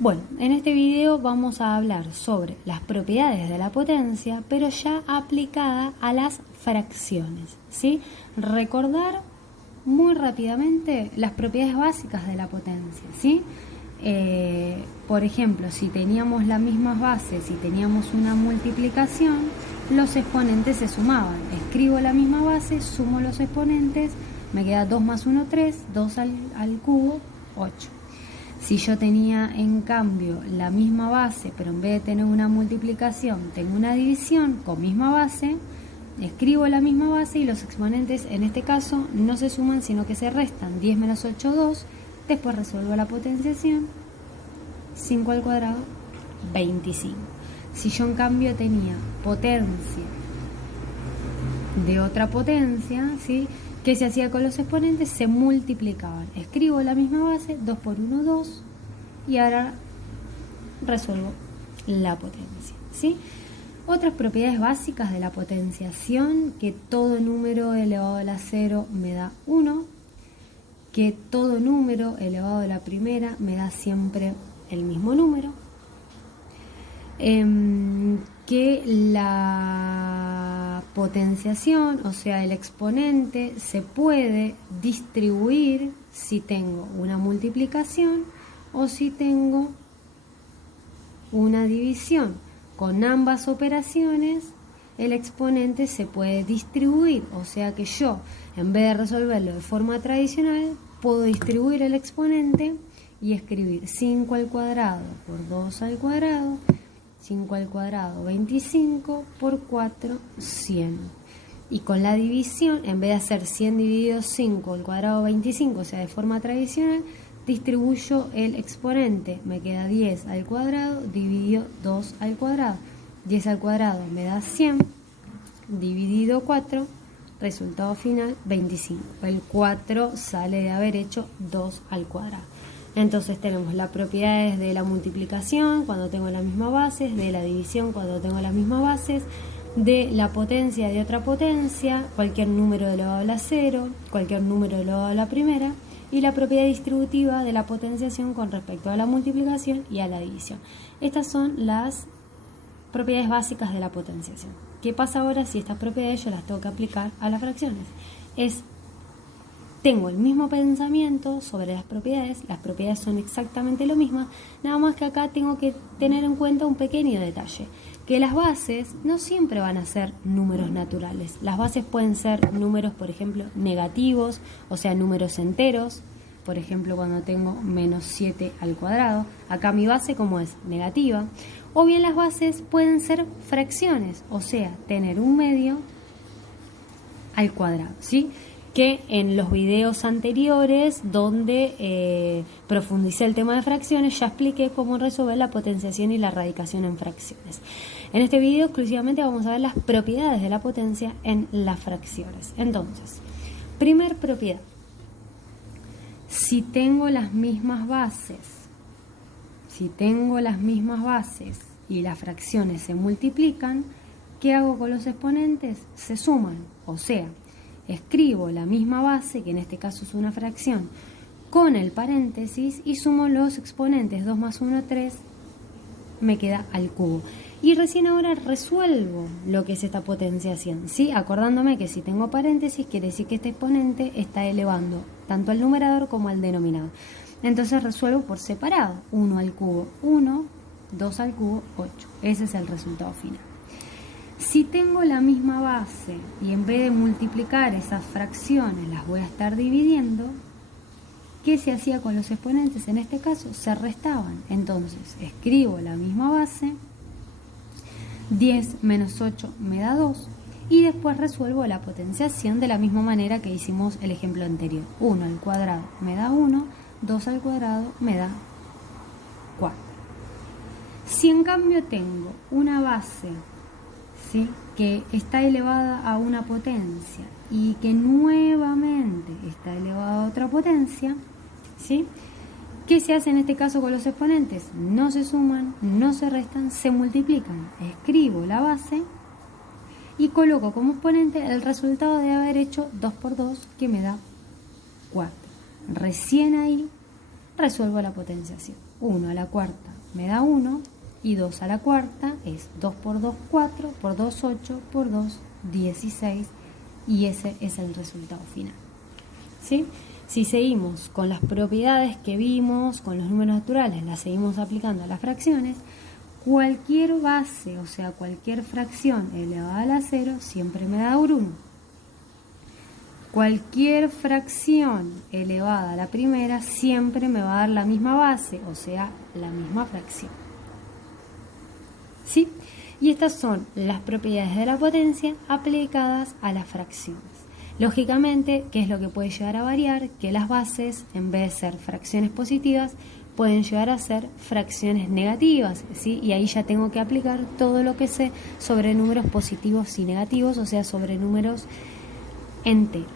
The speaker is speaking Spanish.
Bueno, en este video vamos a hablar sobre las propiedades de la potencia, pero ya aplicada a las fracciones, ¿sí? Recordar muy rápidamente las propiedades básicas de la potencia, ¿sí? Por ejemplo, si teníamos las mismas bases, si teníamos una multiplicación, los exponentes se sumaban. Escribo la misma base, sumo los exponentes, me queda 2 más 1, 3, 2 al cubo, 8. Si yo tenía en cambio la misma base, pero en vez de tener una multiplicación, tengo una división con misma base, escribo la misma base y los exponentes en este caso no se suman sino que se restan. 10 menos 8, 2. Después resuelvo la potenciación. 5 al cuadrado, 25. Si yo en cambio tenía potencia de otra potencia, ¿sí? ¿Qué se hacía con los exponentes? Se multiplicaban. Escribo la misma base, 2 por 1, 2, y ahora resuelvo la potencia, ¿sí? Otras propiedades básicas de la potenciación: que todo número elevado a la 0 me da 1, que todo número elevado a la primera me da siempre el mismo número, que la potenciación, o sea, el exponente, se puede distribuir si tengo una multiplicación o si tengo una división. Con ambas operaciones el exponente se puede distribuir, o sea que yo, en vez de resolverlo de forma tradicional, puedo distribuir el exponente y escribir 5 al cuadrado por 2 al cuadrado, 5 al cuadrado 25 por 4, 100. Y con la división, en vez de hacer 100 dividido 5 al cuadrado 25, o sea, de forma tradicional, distribuyo el exponente. Me queda 10 al cuadrado dividido 2 al cuadrado. 10 al cuadrado me da 100, dividido 4, resultado final 25. El 4 sale de haber hecho 2 al cuadrado. Entonces tenemos las propiedades de la multiplicación cuando tengo las mismas bases, de la división cuando tengo las mismas bases, de la potencia de otra potencia, cualquier número elevado a la 0, cualquier número elevado a la primera, y la propiedad distributiva de la potenciación con respecto a la multiplicación y a la división. Estas son las propiedades básicas de la potenciación. ¿Qué pasa ahora si estas propiedades yo las tengo que aplicar a las fracciones? Tengo el mismo pensamiento sobre las propiedades son exactamente lo mismo, nada más que acá tengo que tener en cuenta un pequeño detalle, que las bases no siempre van a ser números naturales. Las bases pueden ser números, por ejemplo, negativos, o sea, números enteros. Por ejemplo, cuando tengo menos 7 al cuadrado, acá mi base, ¿cómo es? Negativa. O bien las bases pueden ser fracciones, o sea, tener un medio al cuadrado, ¿sí? Que en los videos anteriores donde profundicé el tema de fracciones ya expliqué cómo resolver la potenciación y la radicación en fracciones. En este video exclusivamente vamos a ver las propiedades de la potencia en las fracciones. Entonces, primer propiedad: si tengo las mismas bases y las fracciones se multiplican, ¿qué hago con los exponentes? Se suman, o sea, escribo la misma base, que en este caso es una fracción, con el paréntesis y sumo los exponentes. 2 más 1, 3, me queda al cubo. Y recién ahora resuelvo lo que es esta potenciación, ¿sí? Acordándome que si tengo paréntesis quiere decir que este exponente está elevando tanto al numerador como al denominador. Entonces resuelvo por separado. 1 al cubo, 1, 2 al cubo, 8. Ese es el resultado final. Si tengo la misma base y en vez de multiplicar esas fracciones las voy a estar dividiendo, ¿qué se hacía con los exponentes? En este caso se restaban. Entonces escribo la misma base, 10 menos 8 me da 2, y después resuelvo la potenciación de la misma manera que hicimos el ejemplo anterior. 1 al cuadrado me da 1, 2 al cuadrado me da 4. Si en cambio tengo una base, ¿sí?, que está elevada a una potencia y que nuevamente está elevada a otra potencia, ¿sí?, ¿qué se hace en este caso con los exponentes? No se suman, no se restan, se multiplican. Escribo la base y coloco como exponente el resultado de haber hecho 2 por 2, que me da 4. Recién ahí resuelvo la potenciación. 1 a la cuarta me da 1 y 2 a la cuarta es 2 por 2, 4, por 2, 8, por 2, 16 y ese es el resultado final. ¿Sí? Si seguimos con las propiedades que vimos con los números naturales, las seguimos aplicando a las fracciones, cualquier base, o sea, cualquier fracción elevada a la 0 siempre me da un 1. Cualquier fracción elevada a la primera siempre me va a dar la misma base, o sea, la misma fracción. ¿Sí? Y estas son las propiedades de la potencia aplicadas a las fracciones. Lógicamente, ¿qué es lo que puede llegar a variar? Que las bases, en vez de ser fracciones positivas, pueden llegar a ser fracciones negativas, ¿sí? Y ahí ya tengo que aplicar todo lo que sé sobre números positivos y negativos, o sea, sobre números enteros.